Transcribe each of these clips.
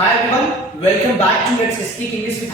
Hi everyone, welcome back to let's speak English with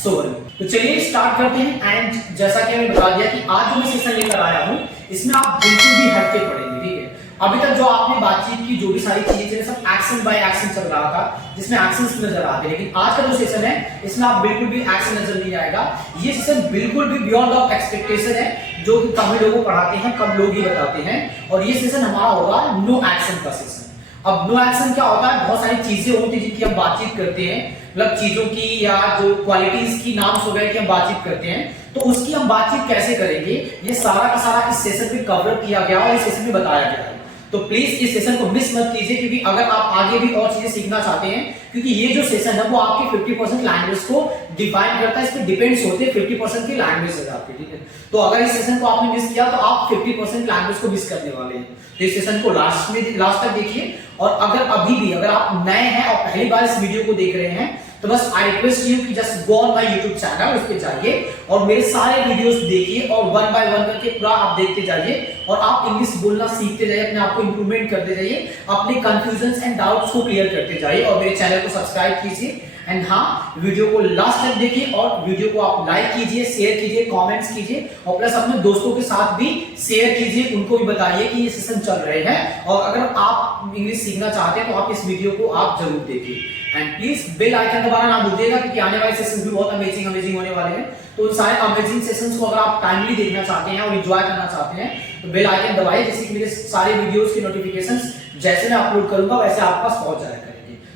#सोवन। तो चलिए स्टार्ट करते हैं। एंड जैसा कि मैंने बता दिया कि आज जो मैं सेशन लेकर आया हूं इसमें आप बिल्कुल भी हटके पढ़ेंगे, ठीक है। अभी तक जो आपने बातचीत की, जो भी सारी चीजें थी, सब एक्शन बाय एक्शन चल रहा था, जिसमें एक्शंस नजर आते हैं। लेकिन आज का जो सेशन है इसमें आप बिल्कुल भी एक्शन नजर नहीं आएगा। ये सेशन बिल्कुल भी बियॉन्ड ऑफ एक्सपेक्टेशन है, जो कि कम लोगों को पढ़ाते हैं, कम लोग ही बताते हैं। और ये सेशन हमारा होगा नो एक्शन का सेशन। अब नो एक्शन क्या होता है? बहुत सारी चीजें होती हैं जिनकी हम बातचीत करते हैं, मतलब चीजों की या जो क्वालिटीज की नाम्स वगैरह की हम बातचीत करते हैं, तो उसकी हम बातचीत कैसे करेंगे, ये सारा का सारा इस सेशन में कवर किया गया और इस सेशन में बताया गया है। तो प्लीज इस सेशन को मिस मत कीजिए, क्योंकि अगर आप आगे भी और चीजें सीखना चाहते हैं, क्योंकि ये जो सेशन है वो आपके 50% लैंग्वेज को डिफाइन करता है, इस पे डिपेंड्स होते हैं 50% की लैंग्वेज है आपकी, ठीक है। तो अगर इस सेशन को आपने मिस किया तो आप 50% लैंग्वेज को मिस करने वाले हैं। तो इस सेशन को लास्ट तक देखिए। और अगर अभी भी अगर आप नए हैं और पहली बार इस वीडियो को देख रहे हैं, तो बस आई रिक्वेस्ट यू कि just go on my YouTube channel, उस पे जाइए और मेरे सारे वीडियोस देखिए और वन बाय वन करके पूरा आप देखते जाइए और आप इंग्लिश बोलना सीखते जाइए, अपने आप को इंप्रूवमेंट करते जाइए, अपने कंफ्यूजन्स एंड डाउट्स को क्लियर करते जाइए और मेरे चैनल को सब्सक्राइब कीजिए। एंड हाँ, वीडियो को लास्ट तक देखिए और वीडियो को आप लाइक कीजिए, शेयर कीजिए, कमेंट्स कीजिए और प्लस अपने दोस्तों के साथ भी शेयर कीजिए, उनको भी बताइए कि ये सेशन चल रहे हैं। और अगर आप इंग्लिश सीखना चाहते हैं तो आप इस वीडियो को आप जरूर देखिए। एंड प्लीज बेल आइकन दबाना ना भूलिएगा, क्योंकि आने वाले सेशंस भी बहुत अमेजिंग होने वाले हैं। तो उन सारे अमेजिंग सेशंस को अगर आप टाइमली देखना चाहते हैं और एंजॉय करना चाहते हैं तो बेल आइकन दबाइए, जिससे कि मेरे सारे वीडियोस की नोटिफिकेशंस जैसे मैं अपलोड करूंगा वैसे आपके पास पहुंच जाया करेंगे।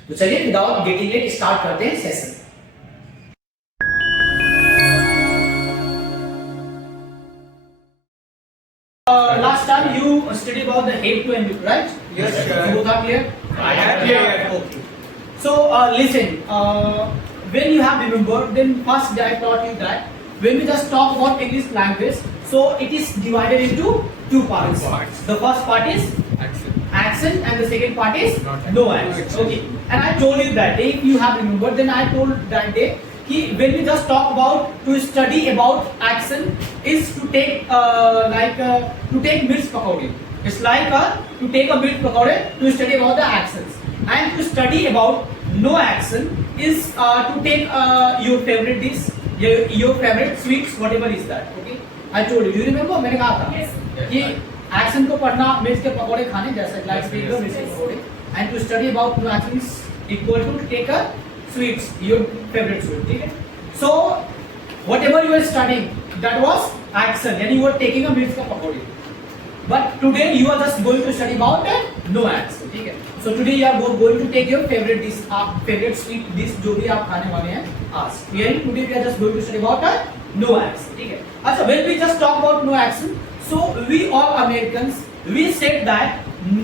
तो चलिए विदाउट गेटिंग लेट स्टार्ट करते हैं session. Last time you studied about the head to end, right? Yes, sir. Both are clear? I am clear. Okay. So listen, when you have remembered, then first I taught you that when we just talk about English language, so it is divided into two parts. The first part is action and the second part is no action. Okay. And I told you that day, if you have remembered, then I told that day when we just talk about to study about action is to take to take milk pakode. It's like to take a milk pakode to study about the actions, and to study about no action is to take your favorite dish, your favorite sweets, whatever is that. Okay, I told you. You remember? मैंने कहा था कि action को पढ़ना मिर्च के पकौड़े खाने जैसा, लाइक स्पीक मिर्च के पकौड़े, and to study about no action is equal to take a sweets, your favorite sweet, ठीक है। So whatever you are studying, that was action, and you were taking a milk का पकौड़े। But today you are just going to study about no action, ठीक है। So today you are going to take your favorite dish, favorite sweet dish जो भी आप खाने वाले हैं आज। Today we are just going to study about no action, ठीक है। अच्छा, when we just talk about no action, so we all Americans, we said that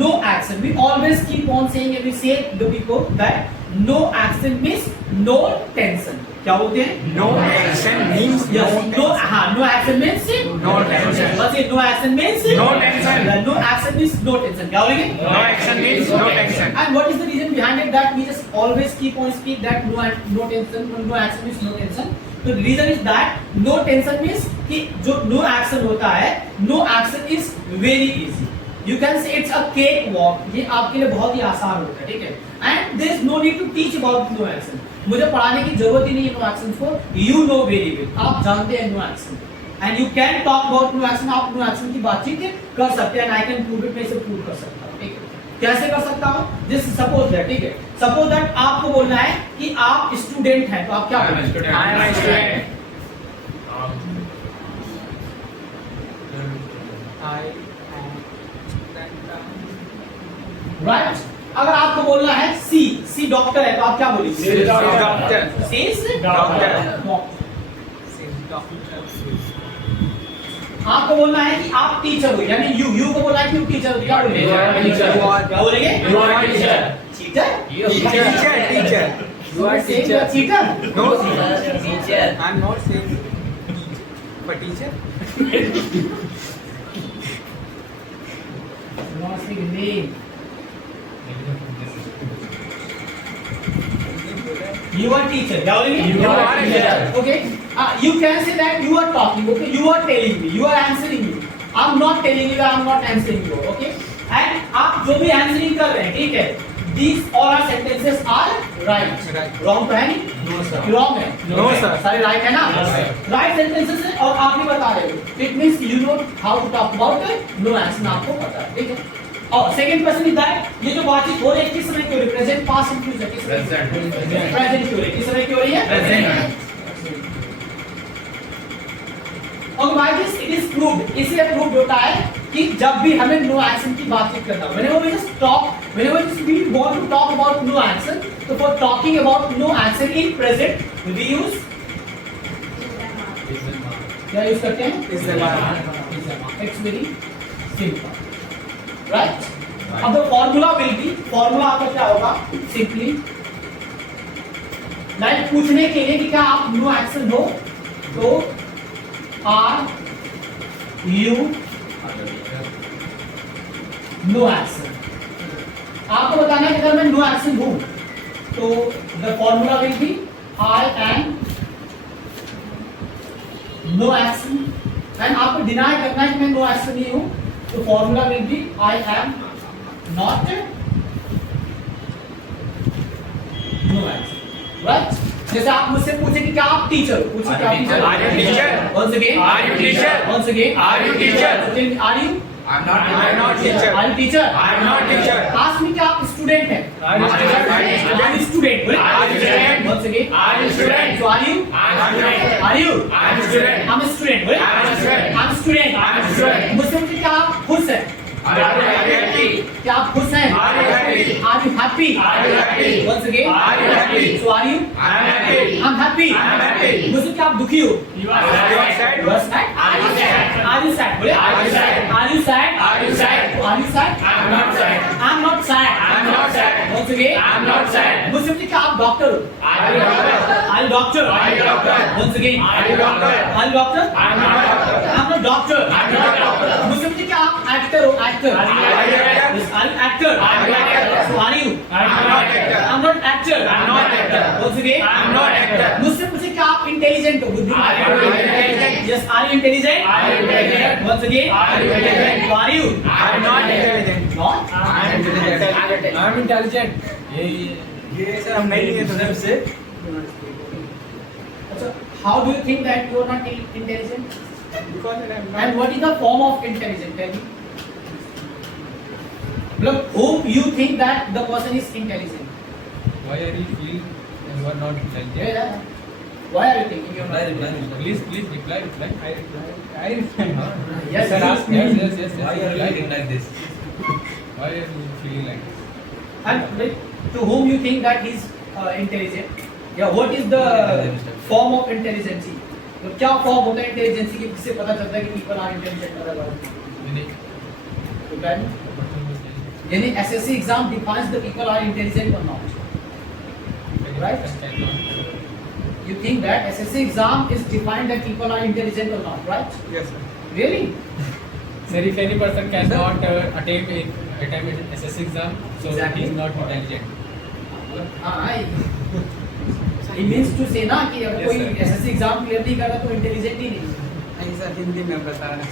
no action. We always keep on saying, and we say the people that no action means no tension. क्या बोलते हैं? No action means yes, no no action means no tension. बस ये no action means no tension. No action means no tension. क्या बोलेंगे? No action means no tension. And what is the reason behind it? That we just always keep on speak that no tension, no action means no tension. तो reason is that no tension means कि जो no action होता है, no action is very easy. You can say it's a cake walk. ये आपके लिए बहुत ही आसान होता है, ठीक है। And there is no need to teach about no action. मुझे पढ़ाने की जरूरत ही नहीं है no action को. You know very well. आप जानते हैं no action. And you can talk about no action. आप no action की बातचीत कर सकते हैं. And I can prove it. मैं इसे prove कर सकता हूँ, ठीक है। कैसे कर सकता हूँ? Just suppose that, ठीक है। Suppose that आपको बोलना है कि आप स्टूडेंट हैं, तो आप क्या बोलेंगे? I am a student. Right. अगर आपको बोलना है सी डॉक्टर है, तो आप क्या बोलेंगे? डॉक्टर। आपको बोलना है कि आप टीचर हो, यानी यू को बोलना है कि यू टीचर हो, क्या बोलेंगे? क्या बोलेंगे? You are teacher. Cheater? Teacher. You are teacher. Cheater? No teacher. I'm not saying but teacher. Not saying name. You are teacher. क्या बोलेंगे? You are teacher. Okay. You can say that you are talking. Okay. You are telling me. You are answering me. I'm not telling you. I'm not answering you. Okay. And आप जो भी answering कर रहे हैं, ठीक है, these all our sentences are right wrong तो है नहीं No, sir. रॉन्ग है No, sir. सारे राइट है ना Yes, sir. राइट सेंटेंसेस है और आप भी बता रहे हो it means you know how to talk about no action आपको पता है ठीक है और सेकंड क्वेश्चन इज दैट ये जो बातचीत हो रही है किस समय क्यों रही प्रेजेंट पास्ट एंड फ्यूचर किस समय प्रेजेंट क्यों रही किस समय क्यों रही है Present. और why this it is proved इसलिए प्रूव्ड होता है कि जब भी हमें नो एक्शन की बातचीत करना हो whenever we just talk whenever we want to talk about no action तो for talking about no action in present we use क्या यूज करते हैं Is the it's very simple right अब the formula will be formula आपका क्या होगा simply like पूछने के लिए कि क्या आप नो एक्शन हो तो आर यू नो एक्शन आपको बताना है कि अगर मैं नो एक्शन हूं तो the formula will be I am no action and आपको डिनाई करना है कि मैं नो एक्शन नहीं हूं तो formula will be I am not no action right जैसे आप मुझसे पूछे कि क्या आप टीचर हो पूछे क्या teacher Are you teacher? once again Are you teacher? once again Are you teacher? are you I'm not teacher. are you teacher I'm not teacher. ask me क्या आप स्टूडेंट हैं Are you student? are you student Are you student? once again Are you student? so are you I'm a student. are you I'm a student. I'm a student right? I'm a student. I'm a student I'm a student. मुझसे पूछे क्या आप खुश हैं Are you happy? क्या आप खुश हैं Are you happy? Are you happy? Are you happy? Once again. Are you happy? So are you? I'm happy. I'm happy. I'm happy. मुझसे क्या आप दुखी हो? You are sad. You are sad? Are you sad? Are you sad? बोले? Are you sad? Are you sad? Are you sad? Are you sad? I'm not sad. I'm not sad. I'm not sad. Once again. I'm not sad. मुझसे पूछे क्या आप doctor हो? Are you doctor? Are you doctor? Are you doctor? Once again. Are you doctor? Are you doctor? I'm not doctor. I'm not doctor. I'm not doctor. मुझसे पूछे क्या आप actor हो? Actor. Are you actor? Yes, are you actor? I'm not actor. So are you? I'm not actor. I'm not actor. I'm not actor. Once again. I'm not actor. मुझसे पूछे क्या आप intelligent हो बुद्धिमान Are you intelligent? Yes, are you intelligent? Are you intelligent? Once again. Are you intelligent? So are you? I'm not intelligent. Not? I'm intelligent. I'm intelligent. ये sir हम नहीं लिए थे से अच्छा, how do you think that you are not intelligent? Because I'm not. And what is the form of intelligent? Tell me. Look, whom you think that the person is intelligent? why are you feel you are not intelligent? Yeah. Why are you thinking you're not intelligent? Please reply. I reply. Yes, sir, please. ask yes. Why are you feeling like this? Why are you feeling like this? And like, to whom you think that he's intelligent? Yeah, what is the form of intelligence? तो क्या form होता है intelligence की जिससे पता चलता है कि पीपल आर इंटेलिजेंट अदरवाइज तो क्या यानी SSC exam defines the people are intelligent or not right you think that SSC exam is defined that people are intelligent or not right Yes, sir. Really Sir, if any person cannot attempt SSC exam, so Exactly. he is not intelligent. It means to say ना कि अगर Yes, कोई sir. SSC exam clear नहीं कर रहा तो intelligent ही नहीं नहीं सर हिंदी में बता रहे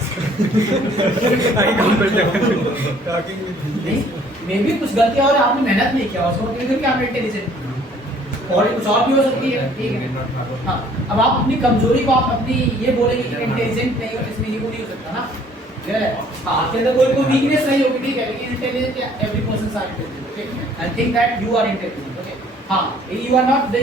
टॉकिंग विद नहीं मे भी कुछ गलतियां और आपने मेहनत नहीं किया उसको क्लियर कि आप इंटेलिजेंट और कुछ और भी हो सकती है ठीक है हाँ अब आप अपनी कमजोरी को आप अपनी ये बोलेंगे कि इंटेलिजेंट नहीं हो इसमें ये नहीं हो सकता ना हाँ आपके अंदर कोई वीकनेस नहीं होगी ठीक है लेकिन intelligent every person are intelligent okay I think that you are intelligent okay हाँ you are not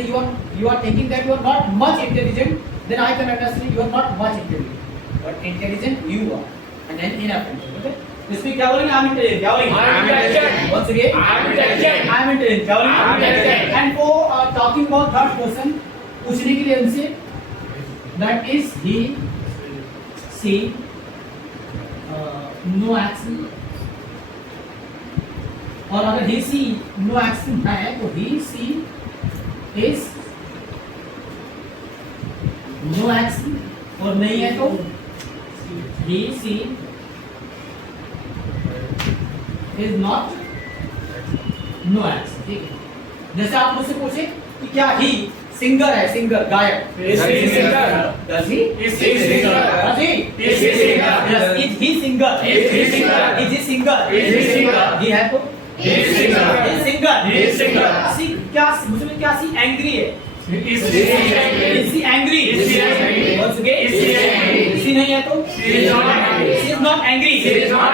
you are thinking that you are not much intelligent then I can understand you are not much intelligent but intelligent you are and then enough intelligent okay इसमें क्या बोलेंगे I'm intelligent क्या बोलेंगे I'm intelligent. once again I'm intelligent. I'm intelligent क्या बोलेंगे I'm intelligent. and for talking about third person पूछने के लिए उनसे that is he she no action और अगर he see no action है तो he see is no action और नहीं है तो he see is not no action ठीक है जैसे आप मुझसे पूछे कि क्या ही सिंगर है सिंगर गायक Is he singer? does he Is he singer? does he Is he singer? yes is he singer Is he singer? is he singer Is he singer? he है तो He is singer. he is singer He is singer. see क्या मुझे क्या सी angry है? Is Is he angry? Once again, is he नहीं है तो? She is not angry. She is not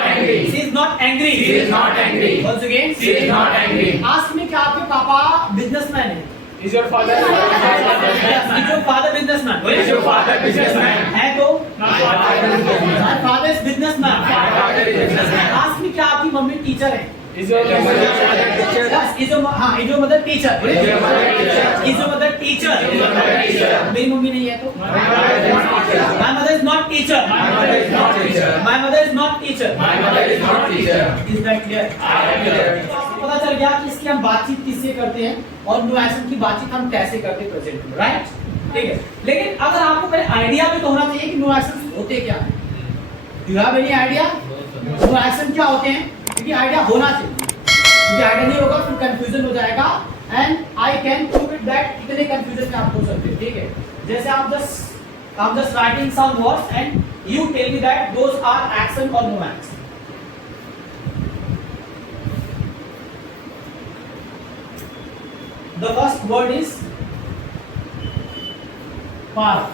angry. Once again, ask me क्या आपके पापा बिजनेसमैन है? Is your father? Is your father businessman? है तो? My father is businessman. Ask me क्या आपकी मम्मी टीचर है? Is your mother? Yes, is your mother teacher? Is your mother teacher? मेरी मम्मी नहीं है तो? My mother is not teacher. My mother is not teacher. Is that clear? आपको पता चल गया कि इसकी हम बातचीत किससे करते हैं और नो एक्शन की बातचीत हम कैसे करते हैं प्रेजेंट में, राइट? ठीक है, लेकिन अगर आपको पहले आइडिया भी तो होना चाहिए कि नो एक्शन होते क्या है। Do you have any idea no action क्या होते हैं? क्योंकि आइडिया होना चाहिए, क्योंकि आइडिया नहीं होगा फिर कंफ्यूजन हो जाएगा and I can prove it that इतने कंफ्यूजन में आप हो सकते हैं। ठीक है, जैसे आप just writing some words and you tell me that those are action or no action. The first word is park.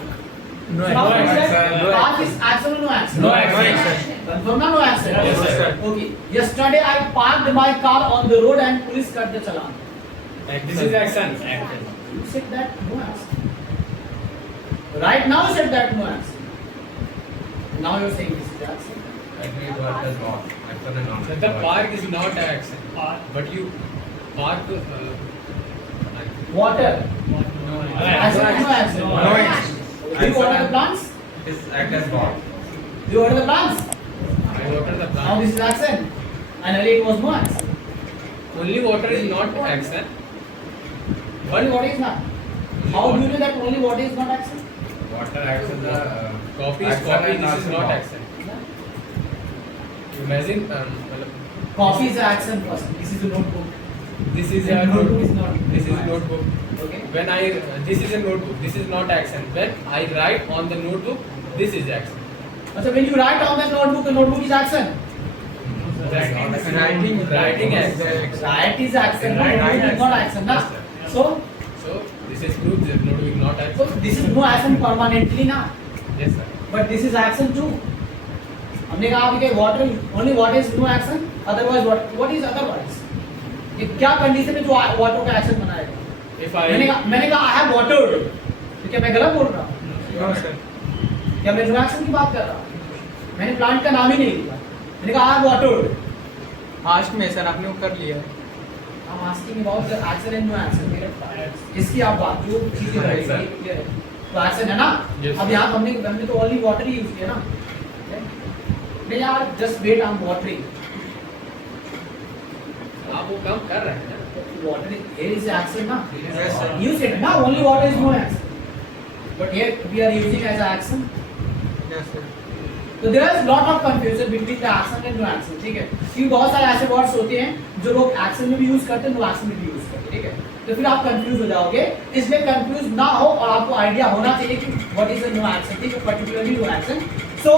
No So now action. we said park is action or no action? No action. Confirm na no action? Yes, sir. Okay. Yesterday I parked my car on the road and police cut the challan. This is action. You said that no action. Right now you said that no action. Now you're saying this is action. So the park is not action, but you park. Water. No Action or no action? No action. Do you water the plants? Do you water the plants? I water the Now plant. this is action. And earlier it was no action. Only water is not action. Only water is not. How do you know that only water is not action? Coffee is coffee. This is not action. Imagine. Coffee is action first. This is a notebook. This is And a notebook is notebook. not. This is notebook. Okay. When this is a notebook. This is not action. When I write on the notebook, this is action. So when you write on the notebook is action. Writing action. Write is action. No, notebook is not action. Na? So So this is proof that notebook is not so action. this is no action permanently na. Yes, sir. But this is action too. हमने कहा अभी कि water only water is no action. Otherwise what is otherwise? ये क्या condition है जो water का action बनाएगा? If I मैंने कहा आई हैव वाटर्ड, तो क्या मैं गलत बोल रहा हूँ? no, sir. क्या मैं नो एक्शन की बात कर रहा हूँ? मैंने प्लांट का नाम ही नहीं लिया, मैंने कहा आई हैव वाटर्ड। लास्ट में सर आपने वो कर लिया। I'm asking about the action and no action। इसकी आप बात जो चीजें रहेगी क्लियर है, तो एक्शन है ना? Yes, अब यहाँ हमने तो ओनली वाटर ही यूज किया ना? नहीं यार, just wait, I am watering. आप वो काम कर रहे हैं ना? Water is action na? Yes, sir. You said na only water is no action, but here we are using as action. Yes, sir. So there is lot of confusion between the action and no action, ठीक है? क्योंकि बहुत सारे ऐसे words होते हैं जो लोग एक्शन में भी यूज करते हैं, नो एक्शन में भी यूज करते हैं, ठीक है? तो फिर आप कंफ्यूज हो जाओगे, इसलिए कंफ्यूज ना हो और आपको आइडिया होना चाहिए कि व्हाट इज नो एक्शन, ठीक है? Particularly no action. So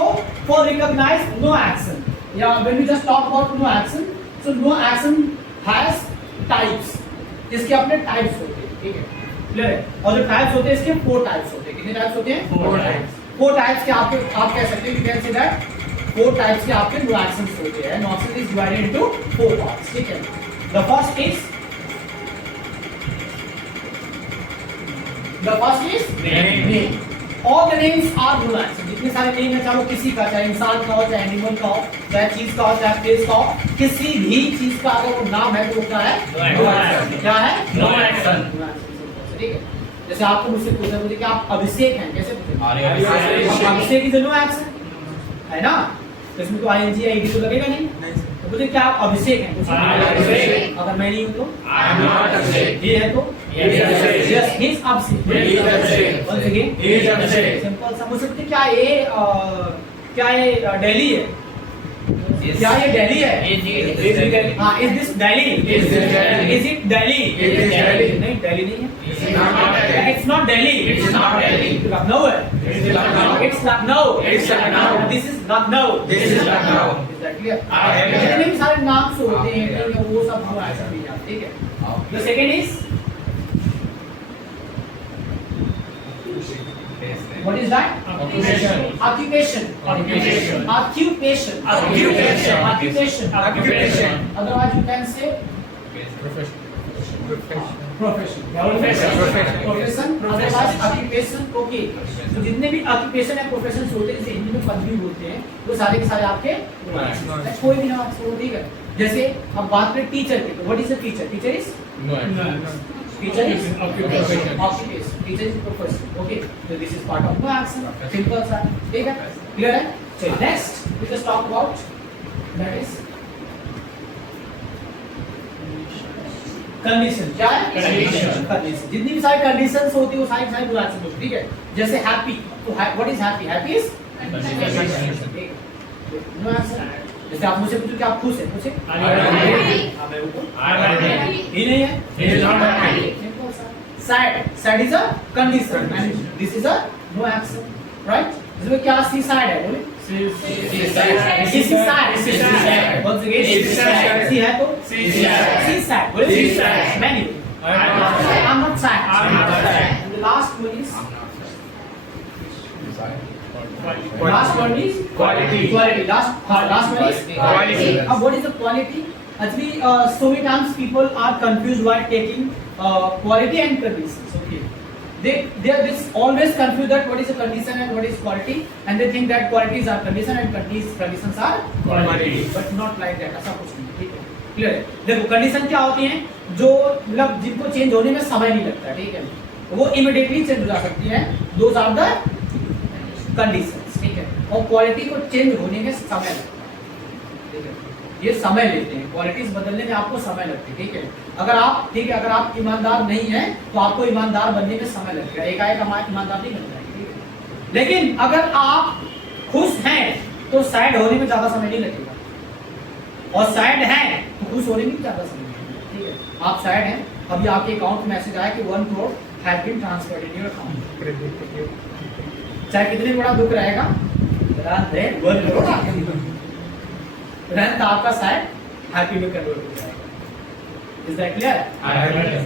for recognise no action या when we just talk about no action, so no action has types, इसके अपने टाइप्स होते हैं, ठीक है? क्लियर है? और जो टाइप्स होते हैं इसके 4 टाइप्स होते हैं। कितने टाइप्स होते हैं? 4 types. 4 टाइप्स के आप कह सकते हैं, you can say that 4 types के आपके नो एक्शंस होते हैं। No action is divided into 4 parts, ठीक है? The first is name. All the names are no action. जितने सारे नेम है, चाहे वो किसी का, चाहे इंसान का हो, चाहे एनिमल का हो, चाहे चीज का हो, चाहे प्लेस का हो, किसी भी चीज का अगर वो नाम है तो वो क्या है? No action. क्या है? No action. ठीक है? जैसे आपको मुझसे पूछा मुझे कि आप अभिषेक हैं, कैसे पूछेंगे? अभिषेक. अभिषेक इज नो एक्शन, है ना? तो इसमें तो आईएनजी या ईडी तो लगेगा नहीं। नहीं सर। तो मुझे क्या आप अभिषेक हैं? I am Abhishek. अगर मैं नहीं हूँ तो? I am not Abhishek. ये है तो? He is Abhishek. Yes, he is Abhishek. He is Abhishek. Once again, He is Abhishek. Simple सा मुझसे पूछते क्या ये दिल्ली है? क्या ये दिल्ली है? हाँ, is this Delhi? Is this Delhi? Is it Delhi? It is Delhi. नहीं, दिल्ली नहीं है। It is not Delhi. It's not Delhi. It is not Delhi. Lucknow है। It is Lucknow. It's Lucknow. It's Lucknow. This is Lucknow. This is Lucknow. Is that clear? I am जितने भी सारे नाम से होते हैं, वो सब हमारे ऐसा भी हैं, ठीक है? The second is What is that? Occupation. Occupation. Occupation. Occupation. Occupation. Occupation. Occupation. Otherwise you can say Profession. profession. Profession. Profession. Otherwise occupation. Okay. तो जितने भी occupation या professions होते हैं, जैसे हिंदी में पदवी होते हैं, वो सारे के सारे आपके कोई भी ना हो, ठीक है। जैसे अब बात करें टीचर की, तो what is a teacher? Teacher is teacher is Occupation. occupation. Teacher is profession. Okay. So this is part of no action. Simple सा, ठीक है? Clear है? चलिए next we just talk about that is condition. क्या है? Condition. जितनी भी सारी कंडीशंस होती है वो सारी सारी बुला सकते हो, ठीक है? जैसे हैप्पी, तो what is happy? Happy is no answer. जैसे आप मुझसे पूछो कि आप खुश हैं, पूछे Are you happy? हाँ, मैं वो I am happy. ही नहीं है। He is not happy. Sad, sad is a condition and this is a no action, right? इसमें क्या सी सैड है बोले? She is sad. She is sad. She is sad. Once again, She is sad. सी है तो She is sad. she is sad. बोले She is sad. Many. I am not sad. I'm not sad. I'm not sad. And the last one is Quality. last one is Quality. Quality. Last one is Quality. What is the quality? Actually, so many times people are confused while taking quality and conditions. Okay. They are this always confused that what is a condition and what is quality, and they think that qualities are condition and conditions are Quality. but not like that. ऐसा कुछ नहीं, ठीक है? Clear है? देखो condition क्या होती हैं, जो मतलब जिनको चेंज होने में समय नहीं लगता, ठीक है? वो इमीडिएटली चेंज हो जा सकती है। दोज आर द कंडीशंस, ठीक है? और क्वालिटी को चेंज होने में समय लगता है, ठीक है? ये समय लेते हैं, क्वालिटीज बदलने में आपको समय लगती है, ठीक है? अगर आप, ठीक है, अगर आप ईमानदार नहीं हैं तो आपको ईमानदार बनने में समय लगेगा, एकाएक हमारा ईमानदार नहीं बन जाएगा, ठीक है? लेकिन अगर आप खुश हैं तो सैड होने में ज्यादा समय नहीं लगेगा, और सैड हैं तो खुश होने में भी ज्यादा समय लगेगा, ठीक है? आप सैड हैं, अभी आपके अकाउंट में मैसेज आया कि 1 crore has been transferred in your account, चाहे कितने बड़ा दुख रहेगा, 1 crore आ गया, तुरंत आपका साइड हैप्पी में कन्वर्ट हो जाएगा। Is that clear?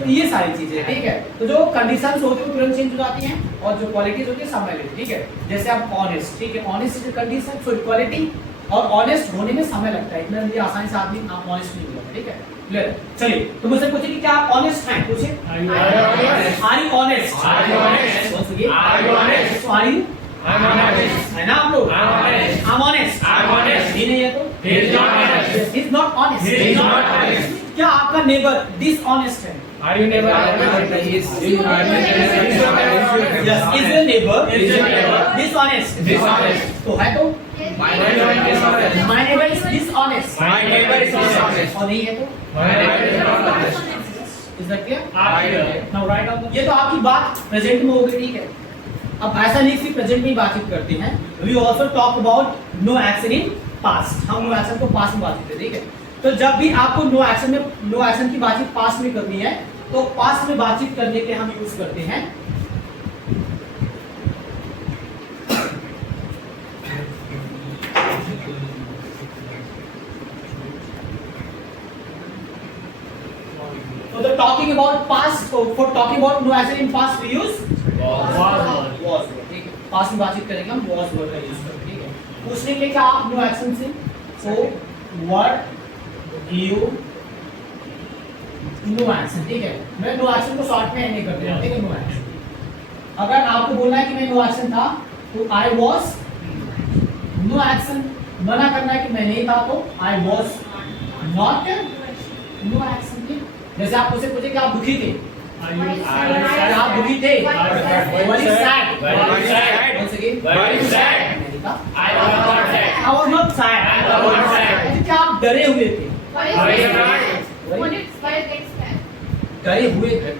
तो ये सारी चीजें, ठीक है? तो जो कंडीशंस होती है वो तुरंत चेंज हो जाती हैं, और जो क्वालिटीज होती है समय लेती है, ठीक है? जैसे आप ऑनेस्ट, ठीक है? Honest is condition, so quality, और ऑनेस्ट होने में समय लगता है, इतना जल्दी आसानी से आदमी आप ऑनेस्ट नहीं हो जाता, ठीक है? क्लियर? चलिए, तो मुझसे पूछे कि क्या आप ऑनेस्ट हैं? पूछे Are you honest? Are you honest? Are you honest? Once again, Are you honest? So are you? I'm honest. है ना आप लोग? I'm honest. I'm honest. I'm honest. ही नहीं है तो? He is not honest. He is not honest. He is not honest. क्या आपका neighbour dishonest है? Are you never Yes. Is your neighbor dishonest? Dishonest. तो है तो? My neighbor is dishonest. My neighbor is dishonest. My neighbor is dishonest. और नहीं है तो? My neighbor is not honest. Is that clear? Clear. Now write down. ये तो आपकी बात प्रेजेंट में हो गई, ठीक है? अब ऐसा नहीं सिर्फ प्रेजेंट में ही बातचीत करते हैं, we also talk about no action in past. हम नो एक्शन को पास्ट में बातचीत करते हैं, ठीक है? तो जब भी आपको नो एक्शन की बातचीत पास्ट में करनी है, तो पास्ट में बातचीत करने के हम यूज करते हैं so the talking about past, for talking about no action in past we use was, ठीक है? पास्ट में बातचीत करेंगे हम was वर्ड का यूज करते हैं, ठीक है? पूछने के लिए क्या आप नो एक्शन से, so what you no action, ठीक है? मैं नो एक्शन को शॉर्ट में नहीं करते हैं, ठीक है? No action. अगर आपको बोलना है कि मैं नो एक्शन था तो आई वाज नो एक्शन, मना करना है कि मैं नहीं था तो I was not no action, ठीक? जैसे आप मुझसे पूछे कि आप दुखी थे, क्या आप दुखी थे? Very sad. Very sad. Once again. Very sad. मैंने कहा, I was not sad. I was not sad. I was not sad. अच्छा, क्या आप डरे हुए थे? Very sad. डरे हुए थे।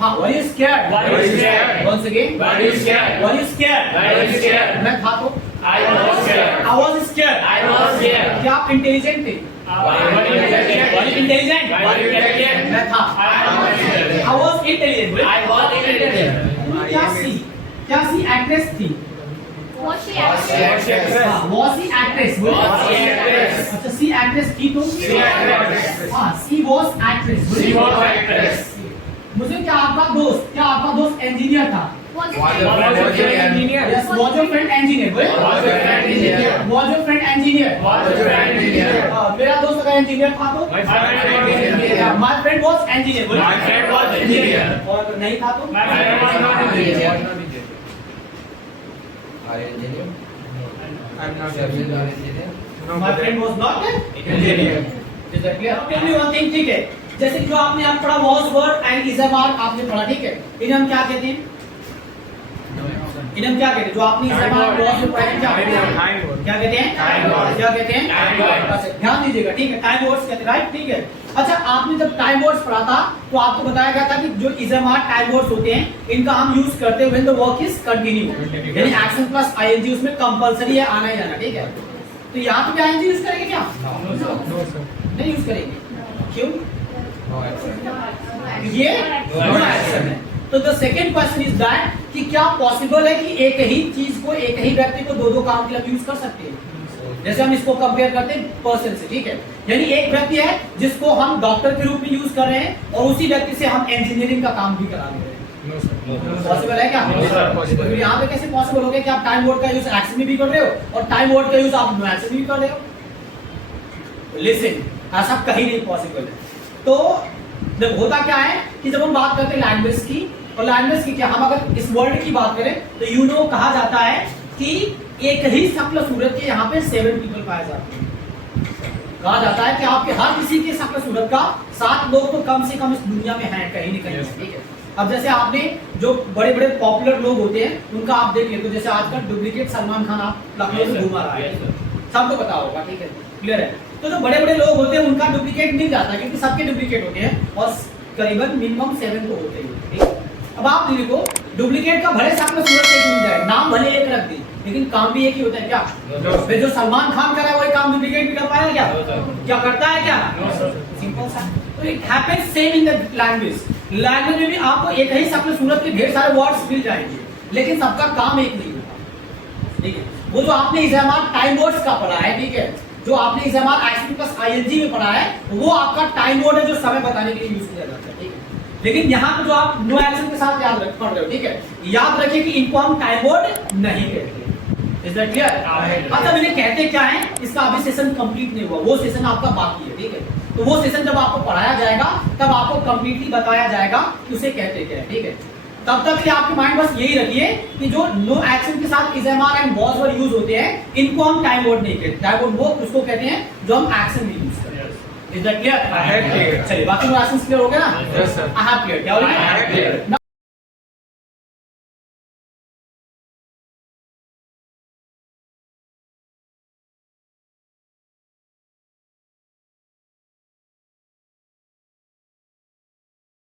हाँ, were you scared? Were you scared? Once again. Were you scared? Were you scared? Were you scared? मैं था तो? I was scared. I was scared. I was scared. क्या आप इंटेलिजेंट थे? Were you intelligent? Were you intelligent? Were you intelligent? मैं था। I was intelligent. I was intelligent. I was intelligent. क्या सी actress थी? Was she actress? हाँ, was he actress? Was she actress? अच्छा, सी actress थी तो? She actress. हाँ, she was actress. She was actress. मुझे क्या आपका दोस्त इंजीनियर था? Was your friend engineer? Yes, was your friend engineer? Was your friend engineer? Was your friend engineer? Was your friend engineer? मेरा दोस्त अगर इंजीनियर था तो My friend was engineer. My friend was engineer. बोलिए। My friend was engineer. और नहीं था तो My friend was not engineer. Are you engineer? I'm not Sir, you engineer. are engineer? No, My friend was not engineer. Is that clear? Tell me one thing, ठीक है। जैसे जो आपने यहाँ पढ़ा was were and is a mark आपने पढ़ा, ठीक है। इन्हें हम क्या कहते हैं? इन्हें हम क्या कहते हैं? जो आपने is a mark was में पढ़ा है क्या कहते हैं? Time word. क्या कहते हैं? Time words. क्या कहते हैं? Time words. अच्छा, ध्यान दीजिएगा, ठीक है। टाइम वर्ड्स कहते हैं, राइट, ठीक है। अच्छा, आपने जब टाइम वर्ड्स पढ़ा था तो आपको बताया गया था कि जो is a mark time words होते हैं इनका हम यूज करते हैं when the work is continue, यानी एक्शन प्लस ing उसमें कंपलसरी है आना ही जाना, ठीक है। तो यहाँ पे भी ing यूज करेंगे क्या? No, sir. नहीं यूज करेंगे, क्यों? No accent. ये नो एक्शन है। तो the second question is that कि क्या पॉसिबल है कि एक ही चीज को एक ही व्यक्ति को दो काम के लिए यूज कर सकते हैं? जैसे हम इसको कंपेयर करते हैं पर्सन से, ठीक है। यानी एक व्यक्ति है जिसको हम डॉक्टर के रूप में यूज कर रहे हैं और उसी व्यक्ति से हम इंजीनियरिंग का काम भी करा रहे हैं। No, sir. पॉसिबल है क्या? No, sir, possible. तो यहाँ पे कैसे पॉसिबल हो गया कि आप टाइम वर्ड का यूज एक्शन में भी कर रहे हो और टाइम वर्ड का यूज आप नो एक्शन में भी कर रहे हो? लिसन, ऐसा कहीं नहीं पॉसिबल है। तो जब होता क्या है कि जब हम बात करते हैं लैंग्वेज की, और लैंग्वेज की क्या, हम अगर इस वर्ड की बात करें तो यू नो कहा जाता है कि एक ही शक्ल सूरत के यहाँ पे 7 पीपल पाए जाते हैं। कहा जाता है कि आपके हर किसी के शक्ल सूरत का 7 लोग तो कम से कम इस दुनिया में हैं, कहीं नहीं कहीं, ठीक है। अब जैसे आपने जो बड़े बड़े पॉपुलर लोग होते हैं उनका आप देख लेते हो, जैसे आजकल डुप्लीकेट सलमान खान आप लखनऊ से घुमा रहा है, सबको पता होगा, ठीक है, क्लियर है। तो जो बड़े बड़े लोग होते हैं उनका डुप्लीकेट मिल जाता है क्योंकि सबके डुप्लीकेट होते हैं और करीबन मिनिमम 7 तो होते ही हैं, ठीक है। अब आप देखो डुप्लीकेट का भले शक्ल सूरत एक मिल जाए, नाम भले एक रख दी, लेकिन काम भी एक ही होता है क्या? फिर जो सलमान खान कर रहा है वही काम डुप्लीकेट भी कर पाएगा क्या? क्या करता है क्या? सिंपल सा। तो it happens same in the language. Language में भी आपको एक ही शक्ल सूरत के ढेर सारे वर्ड्स मिल जाएंगे, लेकिन सबका काम एक नहीं होगा, ठीक है। वो जो आपने इज़ामात टाइम वर्ड्स का पढ़ा है, ठीक है, जो आपने इज़ामात एक्शन प्लस आईएनजी में पढ़ा है वो आपका टाइम वर्ड है जो समय बताने के लिए यूज किया जाता है, ठीक है। लेकिन यहाँ पे जो आप नो एक्शन के साथ याद रख पढ़ रहे हो, ठीक है, याद रखिए कि इनको हम टाइम वर्ड नहीं कहते। Is that clear? अच्छा, मैंने कहते क्या है, इसका अभी सेशन कंप्लीट नहीं हुआ, वो सेशन आपका बाकी है, ठीक है। तो वो सेशन जब आपको पढ़ाया जाएगा तब आपको कंप्लीटली बताया जाएगा कि उसे कहते क्या है, ठीक है। तब तक के लिए आपके माइंड बस यही रखिए कि जो नो एक्शन के साथ is am are and was word use होते हैं इनको हम टाइम वर्ड नहीं कहते। टाइम वर्ड वो उसको कहते हैं जो हम एक्शन में यूज करते हैं। Is that clear? I have clear. चलिए बाकी क्वेश्चंस क्लियर हो गया ना? Yes, sir. I have clear. क्या हो I have clear. गया?